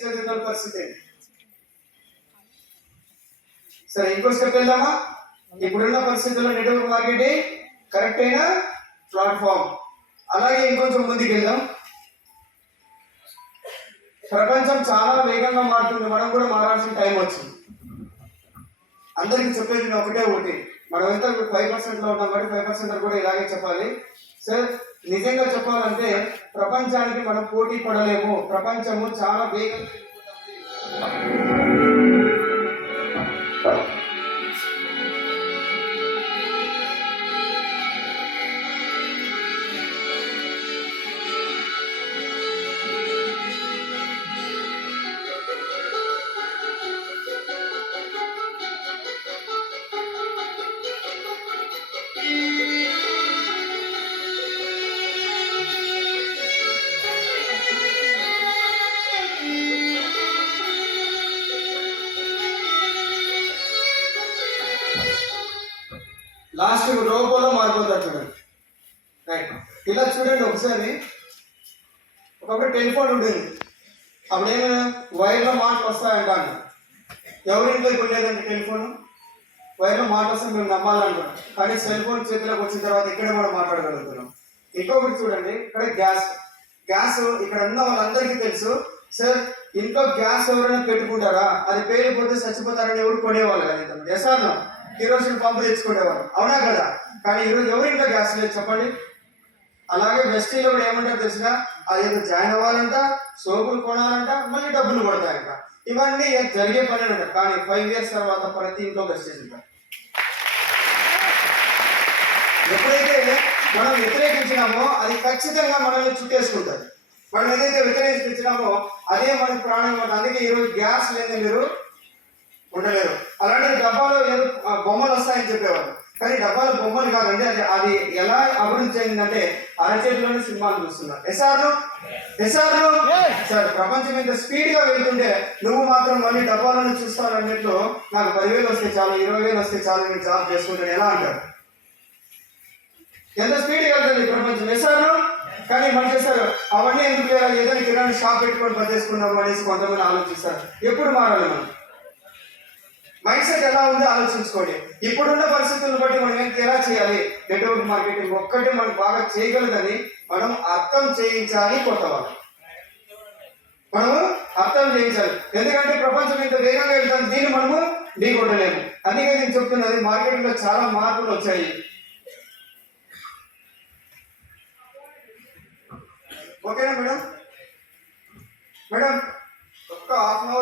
చదువుతున్న పరిస్థితి సరే ఇంకో స్టెప్ వెళ్దామా? ఇప్పుడున్న పరిస్థితుల్లో నెట్వర్క్ మార్కెటింగ్ కరెక్ట్ అయిన ప్లాట్ఫామ్ అలాగే ఇంకొంచెం ముందుకు వెళ్దాం. ప్రపంచం చాలా వేగంగా మారుతుంది. మనం కూడా మారాల్సిన టైం వచ్చింది. అందరికీ చెప్పేది ఒకటే ఒకటి. మనం ఎంత ఫైవ్ పర్సెంట్లో ఉన్నాం కాబట్టి ఫైవ్ పర్సెంట్ కూడా ఇలాగే చెప్పాలి. సార్ నిజంగా చెప్పాలంటే ప్రపంచానికి మనం పోటీ పడలేము. ప్రపంచము చాలా వేగంగా లాస్ట్ రోబోలో మారిపోతారు చూడండి రైట్ ఇలా చూడండి ఒకసారి. ఒకప్పుడు టెలిఫోన్ ఉండేది. అప్పుడు ఏమైనా వైర్లో మాటలు వస్తాయంటాను ఎవరింట్లో ఇప్పుడు లేదండి టెలిఫోన్? వైర్లో మాట వస్తే మేము నమ్మాలంటాం కానీ సెల్ ఫోన్ చేతిలోకి వచ్చిన తర్వాత ఇక్కడ కూడా మాట్లాడగలుగుతున్నాం. ఇంకొకటి చూడండి. ఇక్కడ గ్యాస్. గ్యాస్ ఇక్కడ ఉన్న వాళ్ళందరికీ తెలుసు. సార్ ఇంట్లో గ్యాస్ ఎవరైనా పెట్టుకుంటారా? అది పేలిపోతే చచ్చిపోతారని ఎవరు కొనేవాళ్ళు కదా. ఎసార్లో కిరోసిన్ పంపు తెచ్చుకునేవాళ్ళు అవునా కదా? కానీ ఈరోజు ఎవరు ఇంట్లో గ్యాస్ లేదు చెప్పండి? అలాగే వెస్టీలో కూడా ఏమంటారు తెలిసిన అదేదో జాయిన్ అవ్వాలంట సోపులు కొనాలంట మళ్ళీ డబ్బులు పడతాయంట. ఇవన్నీ జరిగే పని అంట కానీ ఫైవ్ ఇయర్స్ తర్వాత ప్రతి ఇంట్లో వెస్టేజ్ ఉంటారు. ఎప్పుడైతే మనం వ్యతిరేకించినామో అది ఖచ్చితంగా మనల్ని చుట్టేసుకుంటుంది. మనం ఏదైతే వ్యతిరేకించినామో అదే మనకి ప్రాణం అందుకే ఈరోజు గ్యాస్ లేని మీరు ఉండలేరు. అలాంటి డబ్బాలో ఏదో బొమ్మలు వస్తాయని చెప్పేవారు కానీ డబ్బాలో బొమ్మలు కాదండి అది అది ఎలా అభివృద్ధి చెందిందంటే అరచేతిలోనే సినిమాలు చూస్తున్నారు. ఎస్ఆర్ను ఎస్ఆర్ను సార్ ప్రపంచం ఇంత స్పీడ్గా వెళ్తుంటే నువ్వు మాత్రం మళ్ళీ డబ్బాలను చూస్తాను అన్నట్లు నాకు పదివేలు వస్తే చాలు ఇరవై వేలు వస్తే చాలు నేను జాబ్ చేసుకుంటాను. ఎలా అంటారు? ఎంత స్పీడ్ వెళ్తుంది ప్రపంచం? ఎస్ఆర్ను కానీ మనం చేస్తారు అవన్నీ ఎందుకు లేదా ఏదైనా కిరాణా షాప్ పెట్టుకొని పనిచేసుకున్నాం అనేసి కొంతమంది ఆలోచిస్తారు. ఎప్పుడు మారాలి మనం? మైండ్ సెట్ ఎలా ఉందో ఆలోచించుకోండి. ఇప్పుడున్న పరిస్థితులను బట్టి మనం ఏంటి ఎలా చేయాలి? నెట్వర్క్ మార్కెటింగ్ ఒక్కటే మనం బాగా చేయగలదని మనం అర్థం చేయించాలి కొత్త వాళ్ళు మనము అర్థం చేయించాలి. ఎందుకంటే ప్రపంచం ఇంత వేగంగా వెళ్తుంది దీన్ని మనము ఢీకొట్టలేము అందుకే నేను చెప్తున్నది మార్కెట్లో చాలా మార్పులు వచ్చాయి. ఓకేనా మేడం? మేడం ఒక్క హాఫ్ అన్ అవర్